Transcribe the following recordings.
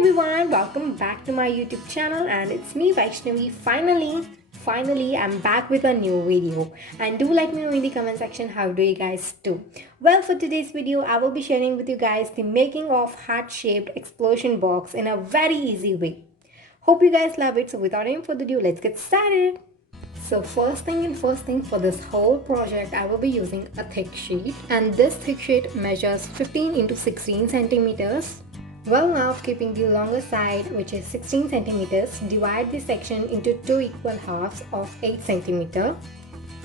everyone, welcome back to my YouTube channel and it's me Vaishnavi. Finally I'm back with a new video, and do let me know in the comment section how do you guys do. Well, for today's video I will be sharing with you guys the making of heart shaped explosion box in a very easy way. Hope you guys love it. So without any further ado, let's get started. So first thing for this whole project I will be using a thick sheet, and this thick sheet measures 15 into 16 centimeters. Well, now keeping the longer side, which is 16 centimeters, divide this section into two equal halves of 8 centimeter.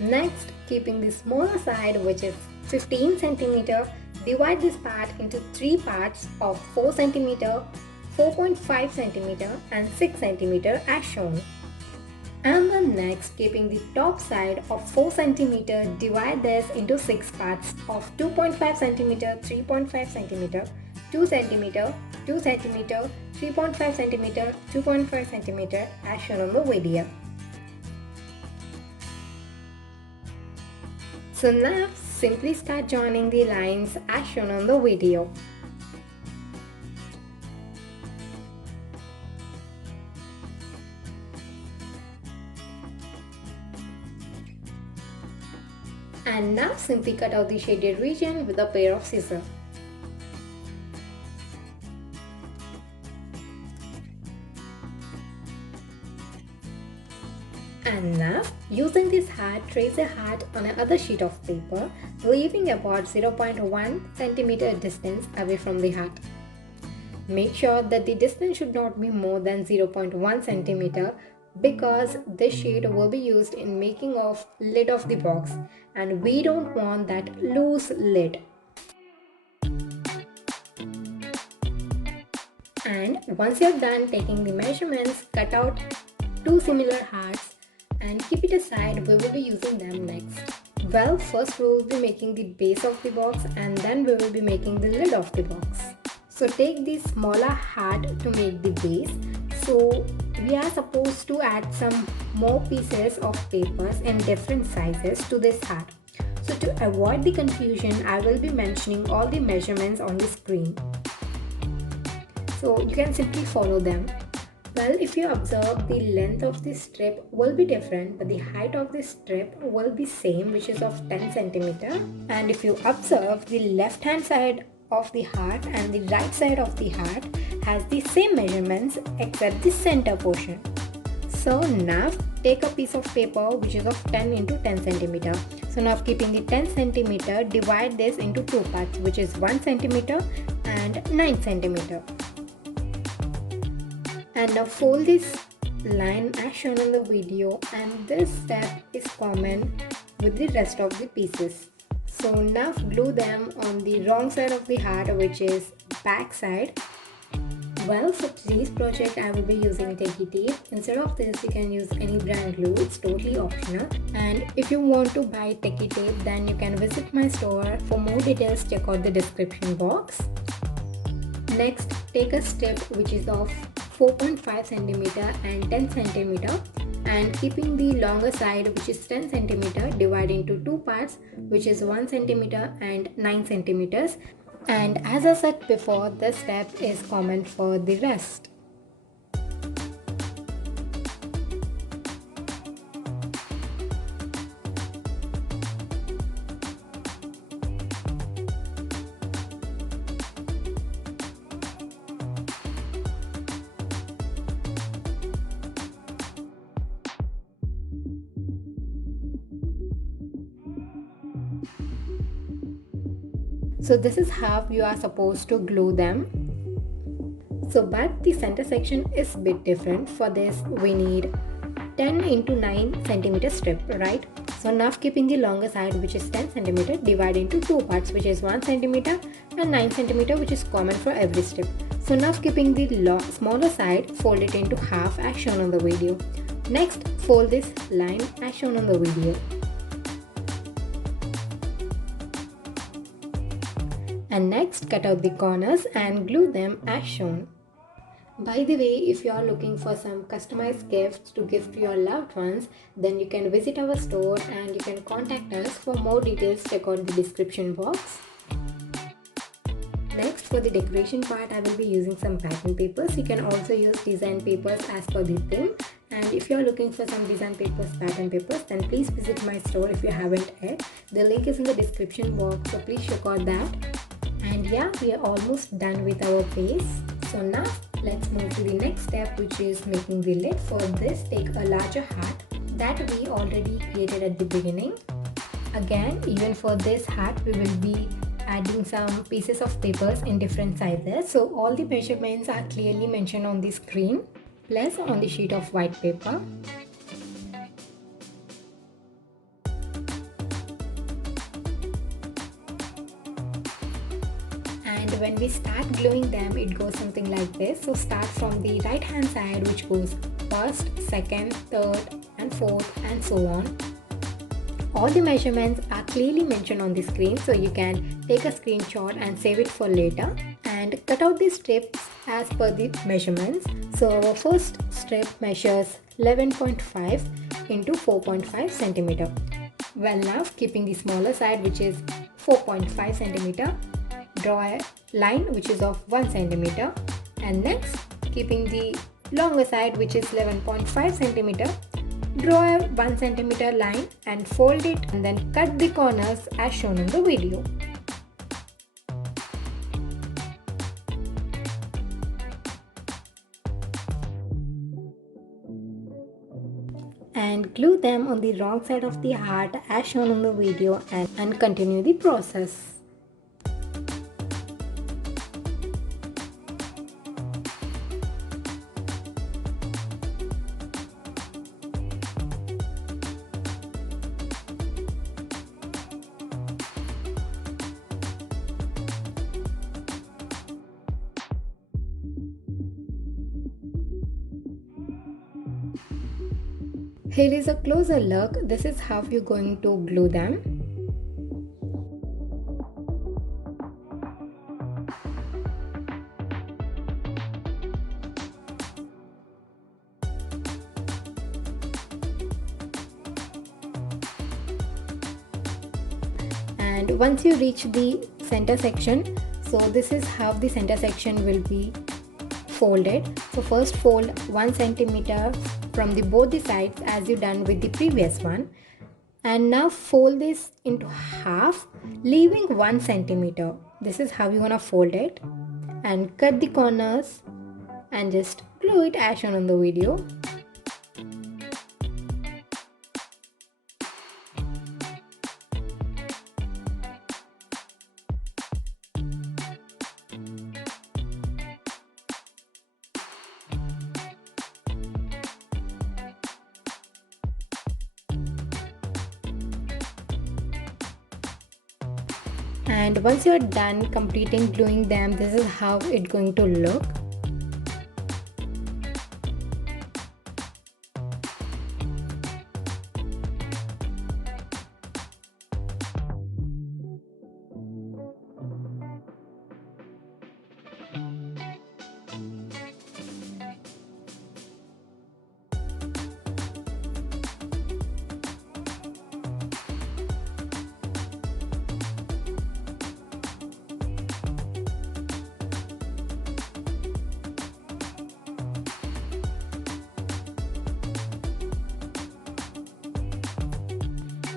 Next, keeping the smaller side, which is 15 centimeter, divide this part into three parts of 4 centimeter, 4.5 centimeter and 6 centimeter as shown. And then next, keeping the top side of 4 cm, divide this into 6 parts of 2.5 cm, 3.5 cm, 2 cm, 2 cm, 3.5 cm, 2.5 cm as shown on the video. So now simply start joining the lines as shown on the video. And now simply cut out the shaded region with a pair of scissors. And now, using this heart, trace a heart on another sheet of paper, leaving about 0.1 centimeter distance away from the heart. Make sure that the distance should not be more than 0.1 centimeter, because this sheet will be used in making of lid of the box, and we don't want that loose lid. And once you're done taking the measurements, cut out two similar hearts and keep it aside. We will be using them next. Well, first we will be making the base of the box, and then we will be making the lid of the box. So take the smaller heart to make the base. So we are supposed to add some more pieces of papers in different sizes to this heart. So to avoid the confusion, I will be mentioning all the measurements on the screen, so you can simply follow them. Well, if you observe, the length of this strip will be different, but the height of this strip will be same, which is of 10 centimeter. And if you observe, the left hand side of the heart and the right side of the heart has the same measurements except the center portion. So now take a piece of paper which is of 10 into 10 centimeter. So now, keeping the 10 centimeter, divide this into two parts, which is 1 centimeter and 9 centimeter. And now fold this line as shown in the video, and this step is common with the rest of the pieces. So now glue them on the wrong side of the heart, which is back side. Well, for today's project I will be using Techie tape. Instead of this, you can use any brand glue, it's totally optional. And if you want to buy Techie tape, then you can visit my store. For more details, check out the description box. Next, take a strip which is of 4.5 centimeter and 10 centimeter, and keeping the longer side, which is 10 centimeter, divide into two parts, which is 1 centimeter and 9 centimeters. And as I said before, this step is common for the rest. So this is how you are supposed to glue them. So but the center section is a bit different. For this we need 10 into 9 centimeter strip, right? So now, keeping the longer side, which is 10 centimeter, divide into two parts, which is 1 centimeter and 9 centimeter, which is common for every strip. So now, keeping the smaller side, fold it into half as shown on the video. Next, fold this line as shown on the video. And next, cut out the corners and glue them as shown. By the way, if you are looking for some customized gifts to give to your loved ones, then you can visit our store and you can contact us. For more details, check out the description box. Next, for the decoration part, I will be using some pattern papers. You can also use design papers as per the theme. And if you are looking for some design papers, pattern papers, then please visit my store if you haven't yet. The link is in the description box, so please check out that. And yeah, we are almost done with our base. So now let's move to the next step, which is making the lid. For this, take a larger hat that we already created at the beginning. Again, even for this hat, we will be adding some pieces of papers in different sizes. So all the measurements are clearly mentioned on the screen, plus on the sheet of white paper. And when we start gluing them, it goes something like this. So start from the right hand side, which goes first, second, third and fourth and so on. All the measurements are clearly mentioned on the screen, so you can take a screenshot and save it for later. And cut out the strips as per the measurements. So our first strip measures 11.5 into 4.5 centimeter. Well, now keeping the smaller side, which is 4.5 centimeter, draw a line which is of 1 centimeter, and next keeping the longer side, which is 11.5 centimeter, draw a 1 centimeter line and fold it, and then cut the corners as shown in the video. And glue them on the wrong side of the heart as shown in the video, and continue the process. Here is a closer look. This is how you're going to glue them. And once you reach the center section, so this is how the center section will be folded. So first fold 1 centimeter from both the sides as you done with the previous one, and now fold this into half, leaving 1 centimeter. This is how you want to fold it, and cut the corners and just glue it as shown in the video. And once you are done completing gluing them, this is how it's going to look.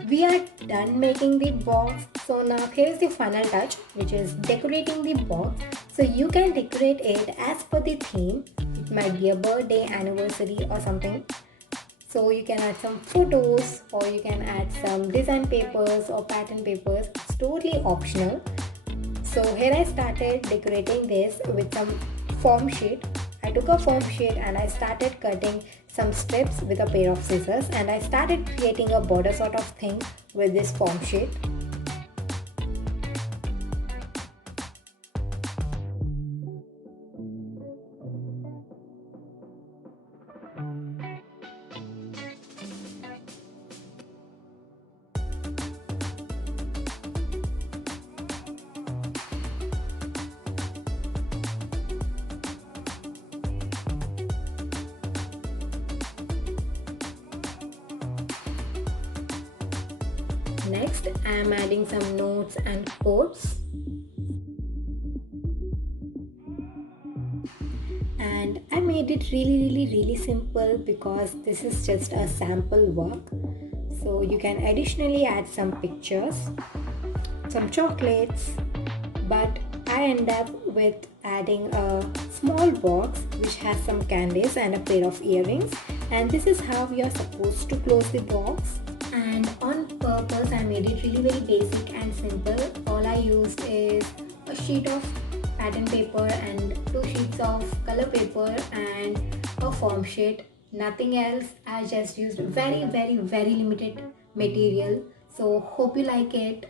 We are done making the box. So now here's the final touch, which is decorating the box. So you can decorate it as per the theme. It might be a birthday, anniversary or something. So you can add some photos, or you can add some design papers or pattern papers. It's totally optional. So here I started decorating this with some foam sheet. I took a foam sheet and I started cutting some strips with a pair of scissors, and I started creating a border sort of thing with this foam sheet. Next, I am adding some notes and quotes. and I made it really simple because this is just a sample work. So you can additionally add some pictures, some chocolates, but I end up with adding a small box which has some candies and a pair of earrings, and this is how you're supposed to close the box. And on purpose I made it really very basic and simple. All I used is a sheet of pattern paper and two sheets of color paper and a foam sheet, nothing else. I just used very limited material. So hope you like it,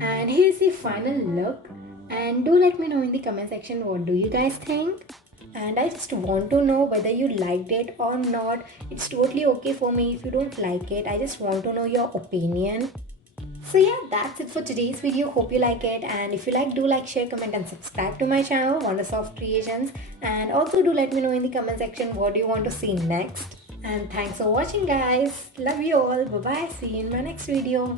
and here's the final look. And do let me know in the comment section what do you guys think. And I just want to know whether you liked it or not. It's totally okay for me if you don't like it. I just want to know your opinion. So yeah, that's it for today's video. Hope you like it, and if you like, do like, share, comment and subscribe to my channel Wondersoft Creations. And also do let me know in the comment section what do you want to see next. And thanks for watching guys. Love you all. Bye bye. See you in my next video.